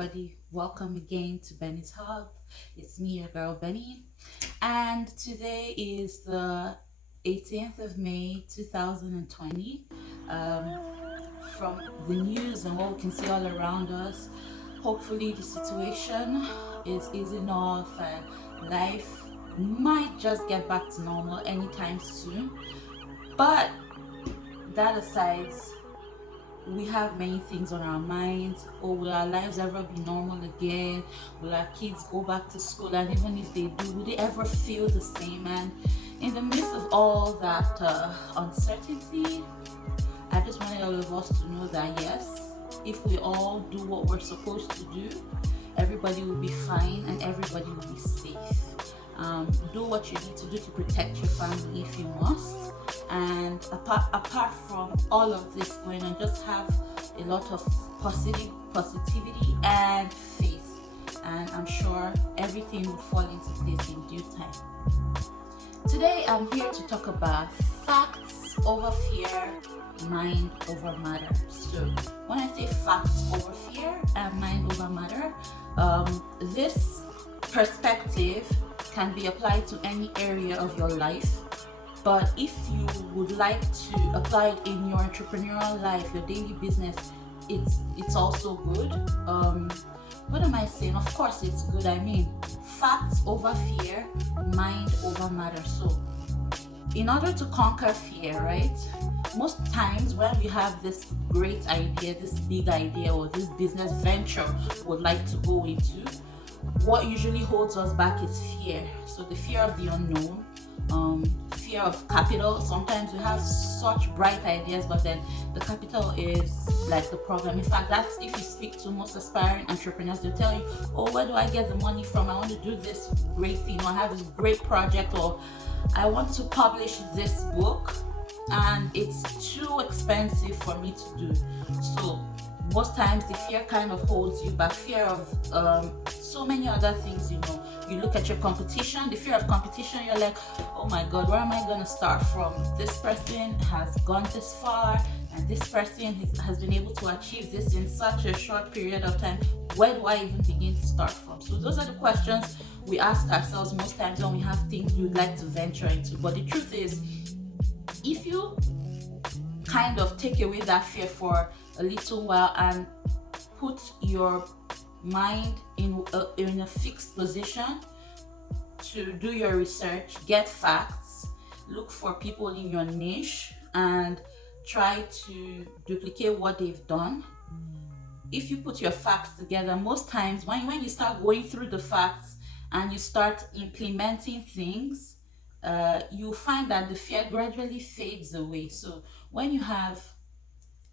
everybody. Welcome again to Benny's Hub. It's me, your girl Benny, and today is the 18th of May 2020. Um, from the news and what we can see all around us, hopefully the situation is easing off and life might just get back to normal anytime soon. But that aside, we have many things on our minds. Or will our lives ever be normal again? Will our kids go back to school? And even if they do, will they ever feel the same? And in the midst of all that uncertainty, I just wanted all of us to know that yes, if we all do what we're supposed to do, everybody will be fine and everybody will be safe. Do what you need to do to protect your family if you must. And apart from all of this going on, just have a lot of positivity and faith. And I'm sure everything will fall into place in due time. Today I'm here to talk about facts over fear, mind over matter. So when I say facts over fear and mind over matter, this perspective can be applied to any area of your life. But if you would like to apply it in your entrepreneurial life, your daily business, it's also good. What am I saying? Of course it's good. I mean, facts over fear, mind over matter. So in order to conquer fear, right? Most times when we have this great idea, this big idea, or this business venture would like to go into, what usually holds us back is fear. So the fear of the unknown, fear of capital. Sometimes we have such bright ideas, but then the capital is like the problem. In fact, that's if you speak to most aspiring entrepreneurs, they'll tell you, oh, where do I get the money from? I want to do this great thing, or I have this great project, or I want to publish this book and it's too expensive for me to do. So most times the fear kind of holds you back. Fear of so many other things. You look at your competition, the fear of competition, you're like, oh my god, where am I going to start from? This person has gone this far and this person has been able to achieve this in such a short period of time. Where do I even begin to start from? So those are the questions we ask ourselves most times when we have things we would like to venture into. But the truth is, if you kind of take away that fear for a little while and put your mind in a fixed position to do your research, get facts, look for people in your niche and try to duplicate what they've done. If you put your facts together, most times when you start going through the facts and you start implementing things, you find that the fear gradually fades away. So when you have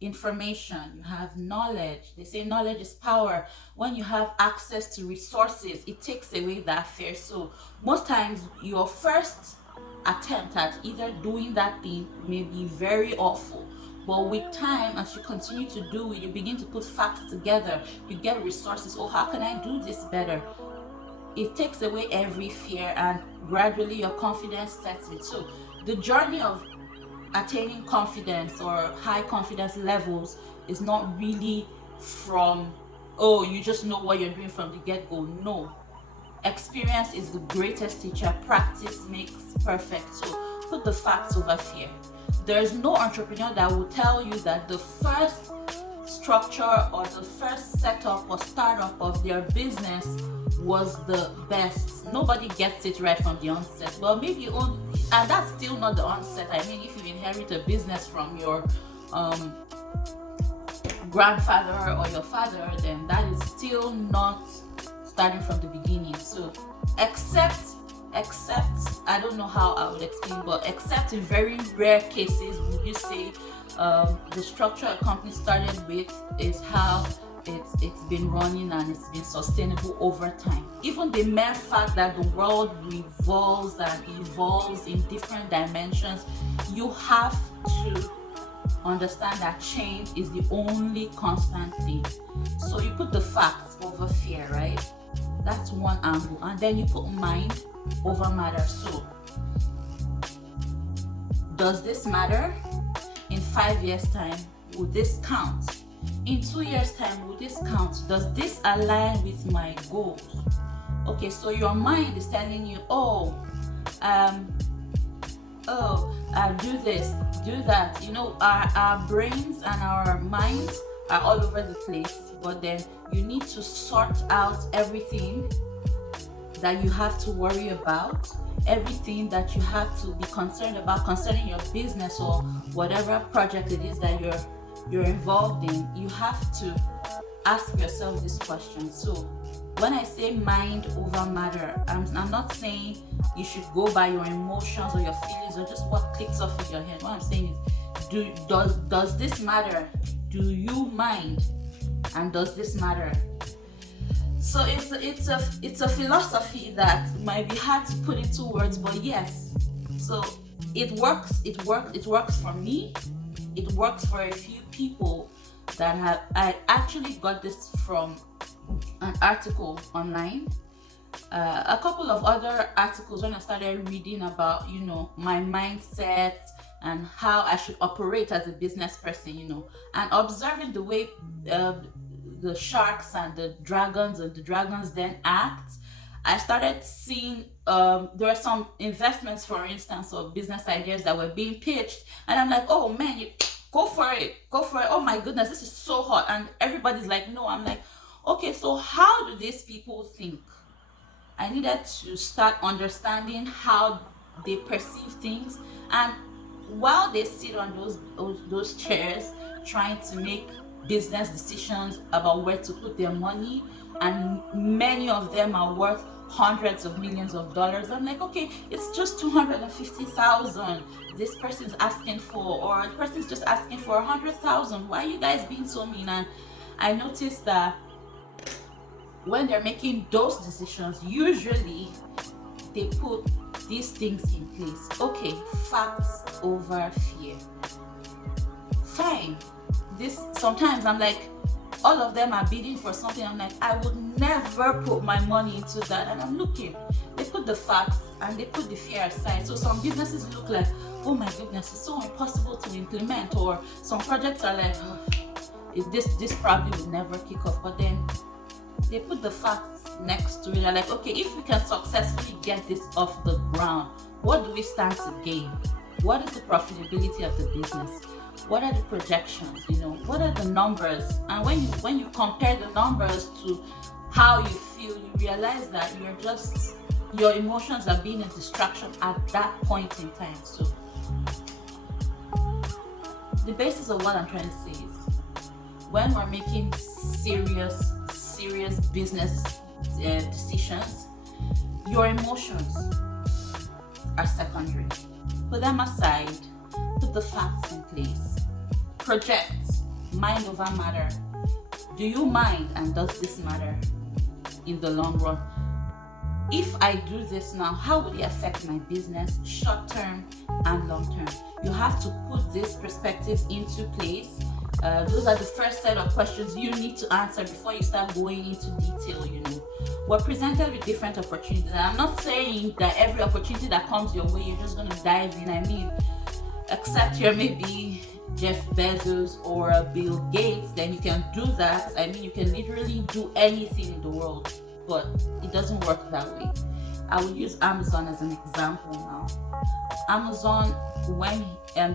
information, you have knowledge. They say knowledge is power. When you have access to resources, it takes away that fear. So most times your first attempt at either doing that thing may be very awful, but with time, as you continue to do it, you begin to put facts together, you get resources. Oh, how can I do this better? It takes away every fear and gradually your confidence sets in. So the journey of attaining confidence or high confidence levels is not really from, oh, you just know what you're doing from the get-go. No, experience is the greatest teacher. Practice makes perfect. So put the facts over fear. There's no entrepreneur that will tell you that the first structure or the first setup or startup of their business was the best. Nobody gets it right from the onset. Well, maybe and that's still not the onset. I mean, if you inherit a business from your grandfather or your father, then that is still not starting from the beginning. So except I don't know how I would explain, but except in very rare cases would you say the structure a company started with is how it's been running and it's been sustainable over time. Even the mere fact that the world revolves and evolves in different dimensions, you have to understand that change is the only constant thing. So you put the facts over fear, right? That's one angle. And then you put mind over matter. So does this matter? In 5 years time, will this count? In 2 years time, will this count? Does this align with my goals? Okay, so your mind is telling you, um do this, do that. Our brains and our minds are all over the place, but then you need to sort out everything that you have to worry about, everything that you have to be concerned about concerning your business or whatever project it is that you're involved in. You have to ask yourself this question. So when I say mind over matter, I'm not saying you should go by your emotions or your feelings or just what clicks off in your head. What I'm saying is, does this matter? Do you mind? And does this matter? So it's a philosophy that might be hard to put into words, but yes. So it works. It works for me. It works for a few people that have. I actually got this from an article online, a couple of other articles when I started reading about my mindset and how I should operate as a business person, and observing the way the sharks and the dragons then act. I started seeing there were some investments, for instance, or business ideas that were being pitched, and I'm like, oh man, go for it. Oh my goodness, this is so hot, and everybody's like, no. I'm like, okay, so how do these people think? I needed to start understanding how they perceive things, and while they sit on those chairs trying to make business decisions about where to put their money, and many of them are worth hundreds of millions of dollars. I'm like, okay, it's just 250,000 this person's asking for, or the person's just asking for 100,000. Why are you guys being so mean? And I noticed that when they're making those decisions, usually they put these things in place. Okay, facts over fear. Fine. Sometimes I'm like, all of them are bidding for something. I'm like, I would never put my money into that. And I'm looking, they put the facts and they put the fear aside. So some businesses look like, oh my goodness, it's so impossible to implement. Or some projects are like, oh, this probably will never kick off. But then they put the facts next to it. They're like, okay, if we can successfully get this off the ground, what do we stand to gain? What is the profitability of the business? What are the projections? What are the numbers? And when you compare the numbers to how you feel, you realize that your emotions are being a distraction at that point in time. So the basis of what I'm trying to say is, when we're making serious business decisions, your emotions are secondary. Put them aside. Put the facts in place. Project mind over matter. Do you mind, and does this matter in the long run? If I do this now, how will it affect my business, short term and long term? You have to put these perspectives into place. Those are the first set of questions you need to answer before you start going into detail. We're presented with different opportunities. And I'm not saying that every opportunity that comes your way, you're just going to dive in. I mean, except you're maybe Jeff Bezos or Bill Gates, then you can do that. I mean, you can literally do anything in the world, but it doesn't work that way. I would use Amazon as an example now. Amazon, when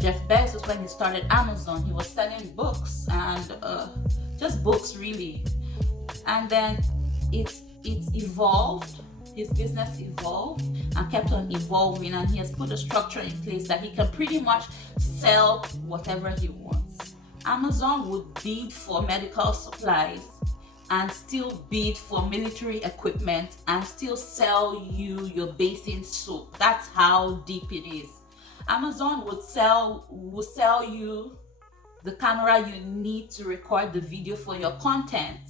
Jeff Bezos, when he started Amazon, he was selling books and just books really, and then it evolved. His business evolved and kept on evolving, and he has put a structure in place that he can pretty much sell whatever he wants. Amazon would bid for medical supplies and still bid for military equipment and still sell you your bathing soap. That's how deep it is. Amazon would sell you the camera you need to record the video for your content,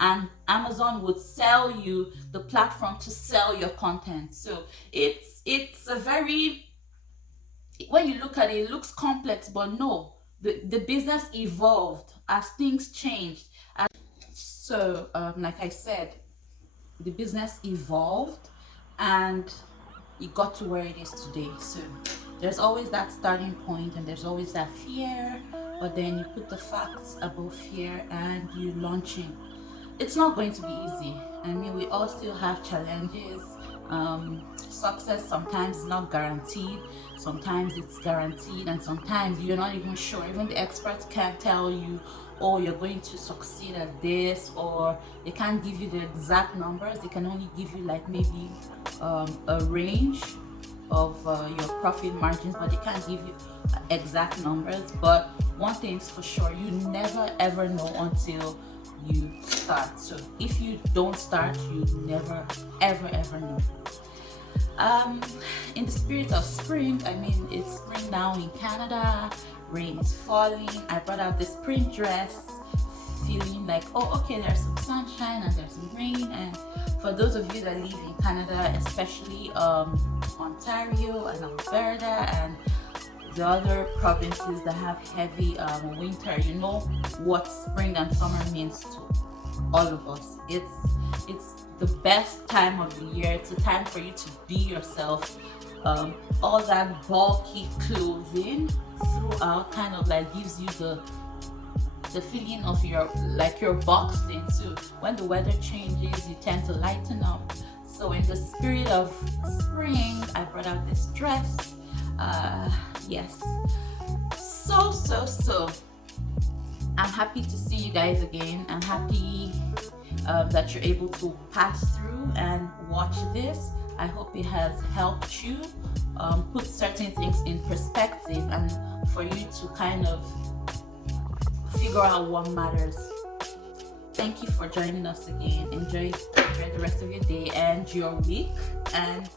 and Amazon would sell you the platform to sell your content. So it's a very, when you look at it, it looks complex, but no, the business evolved as things changed. So like I said, the business evolved and it got to where it is today. So there's always that starting point, and there's always that fear but then you put the facts above fear and you launching. It's not going to be easy. I mean, we all still have challenges. Success sometimes is not guaranteed, sometimes it's guaranteed, and sometimes you're not even sure. Even the experts can't tell you, oh, you're going to succeed at this, or they can't give you the exact numbers. They can only give you like maybe a range of your profit margins, but they can't give you exact numbers. But one thing's for sure, you never ever know until you start. So if you don't start, you never ever know. In the spirit of spring, I mean, it's spring now in Canada, rain is falling. I brought out this spring dress feeling like, oh, okay, there's some sunshine and there's some rain. And for those of you that live in Canada, especially Ontario and Alberta and the other provinces that have heavy winter, you know what spring and summer means to all of us. It's the best time of the year. It's a time for you to be yourself. All that bulky clothing throughout kind of like gives you the feeling of you're boxed in. So when the weather changes, you tend to lighten up. So in the spirit of spring, I brought out this dress. Yes, so I'm happy to see you guys again. I'm happy that you're able to pass through and watch this. I hope it has helped you put certain things in perspective and for you to kind of figure out what matters. Thank you for joining us again. Enjoy the rest of your day and your week, and